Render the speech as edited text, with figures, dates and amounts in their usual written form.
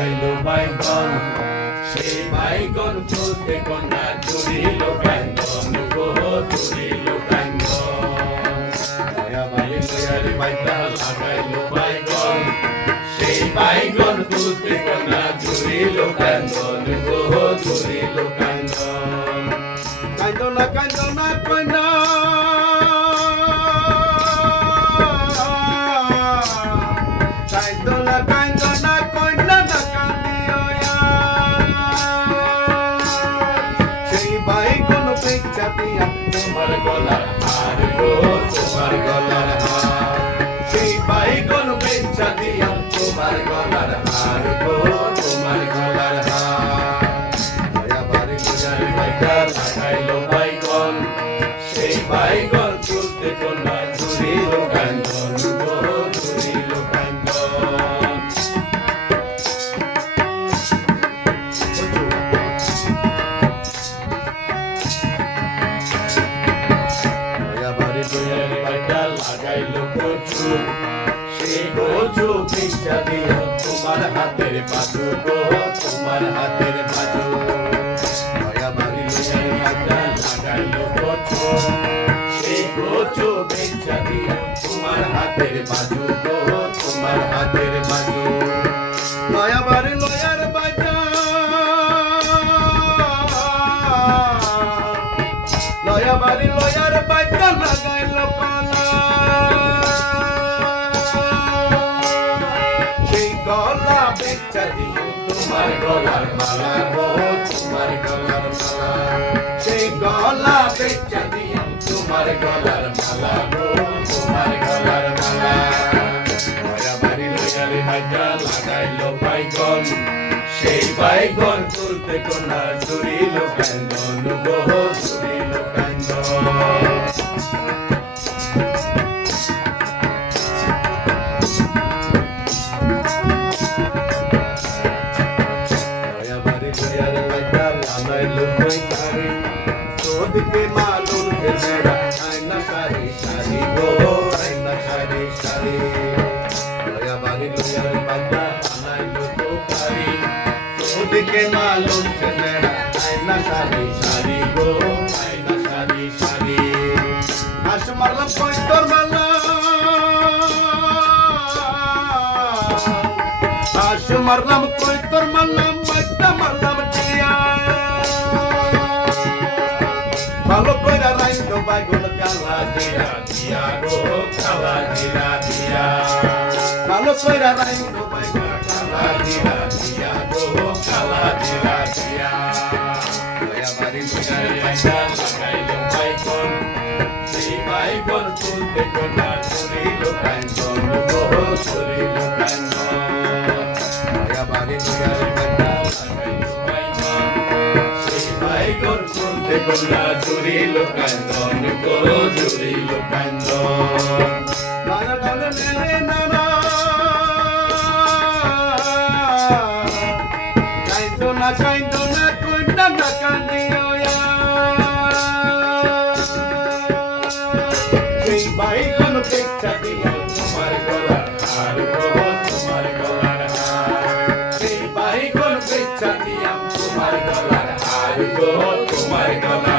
লাগাইলো বাইগন সেই বাইগন ফুলতে কন্যা জুড়িল কান্দন গো জুড়িল কান্দন দয়া বাড়ি লয়ার বাইটা লাগাইলো বাইগন সেই বাইগন ফুলতে কন্যা জুড়িল কান্দন গো জুড়িল কান্দন কান্দনা কান্দনা কন্যা কান্দনা কান্দনা কন্যা না কান্দিও সেই বাইগন পেঁচা দিয়া তোমার গলার হার গো তোমার গলার হার সেই বাইগন পেঁচা দিয়া তোমার গলার হার গো তোমার গলার হার দয়া বাড়ি লয়ার বাইটা লাগাইলো বাইগন সেই বাইগন তুলতে কন্যা জুড়িল কান্দন গো জুড়িল কান্দন দয়া বাড়ি লয়ার বাইটা লাগাইলো কচু সেই কচু পিঠা দিও তোমার হাতের বাজু গো তোমার হাতের বাজু দয়া বাড়ি লয়ার বাইটা লাগাইলো কচু সেই কচু পিঠা দিও তোমার হাতের বাজু গো তোমার হাতের বাজু নয়া বাড়ি লয়ার বাজা নয়া বাড়ি লয়ার বাজা লাগাইল পালা সেই গলা বেচা দিও তোমার গলার মালা গো তোমার গলার মালা সেই গলা বেচা দিও তোমার গলার মালা গো তোমার গলার মালা দয়া বাড়ি লয়ার বাইটা লাগাইলো বাইগন সেই বাইগন তুলতে কন্যা জুড়িল কান্দন গো জুড়িল কান্দন দয়া বাড়ি লয়ার বাইটা লাগাইলো বাইতারি তোদিকে মালুম মেরা আয়না সারি সারি গো আয়না সারি সারি দয়া বাড়ি লয়ার বাইটা বানাইলো তোকারি তোদিকে মালুম মেরা আয়না সারি সারি গো আয়না সারি সারি হাস মারলাম কই তোর মালা হাস মারলাম কই তোর মারলাম মাইটা মারলাম টিয়া ভালো কইরা রাইলো বাইগুল কালা জিরা দিয়া গো কালা জিরা দিয়া ভালো কইরা রাইলো বাইগুল কালা জিরা দিয়া গো কালা জিরা দিয়া দয়া বাড়ি লয়ার বাইটা লাগাইলো বাইগন সেই বাইগন তুলতে কন্যা জুড়িল কান্দন গো জুড়িল কান্দন দয়া বাড়ি লয়ার বাইটা লাগাইলো বাইগন সেই বাইগন তুলতে কন্যা জুড়িল কান্দন গো জুড়িল কান্দন গানা গানা নে নানা কাইন্দো না কইনা না কান্দিও সেই বাইগুল পেঁচা দিয়া তোমার গলার হার গো তোমার গলার হার সেই বাইগুল পেঁচা দিয়া তোমার গলার হার গো তোমার গলার